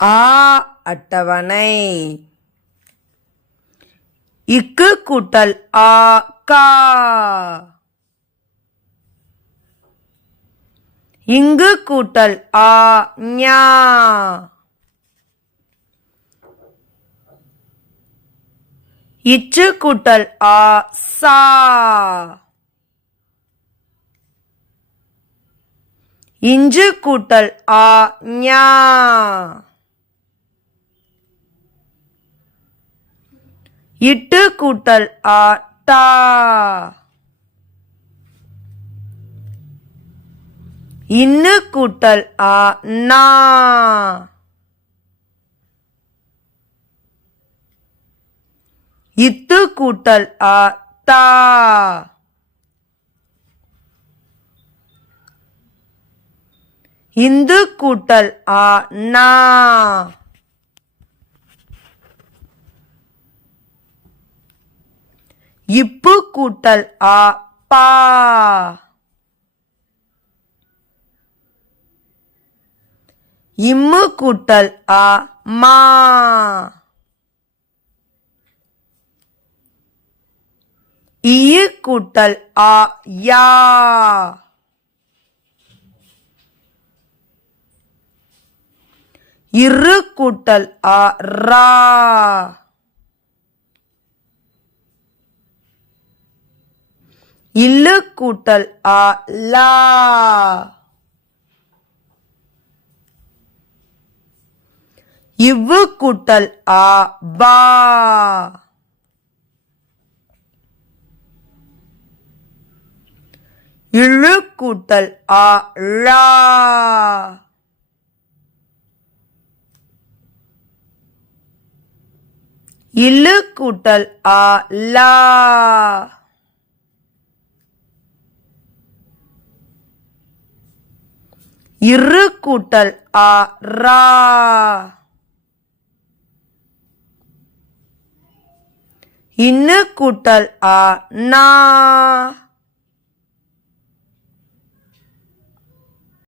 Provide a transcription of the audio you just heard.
ஆ அட்டவணை. இக்கு கூட்டல் ஆ கா. இங்கு கூட்டல் ஆ ஞா. இச்சு கூட்டல் ஆ சா. இஞ்சு கூட்டல் ஆ ஞா. இட்டு கூட்டல் ஆ டா. இன்னு கூட்டல் ஆ நா. இத்து கூட்டல் ஆ தா. இந்து கூட்டல் ஆ நா. இப்பு கூட்டல் ஆ பா. இம்மு கூட்டல் ஆ மா. இயு கூட்டல் ஆ யா. இரு கூட்டல் ஆ ரா. இல்லு கூட்டல் ஆ லா. இவ்வு கூட்டல் ஆ பா. இழு கூட்டல் ஆ ழா. இல்லு கூட்டல் ஆ லா. இரு கூட்டல் ஆ ரா. இன்னு கூட்டல் ஆ நா.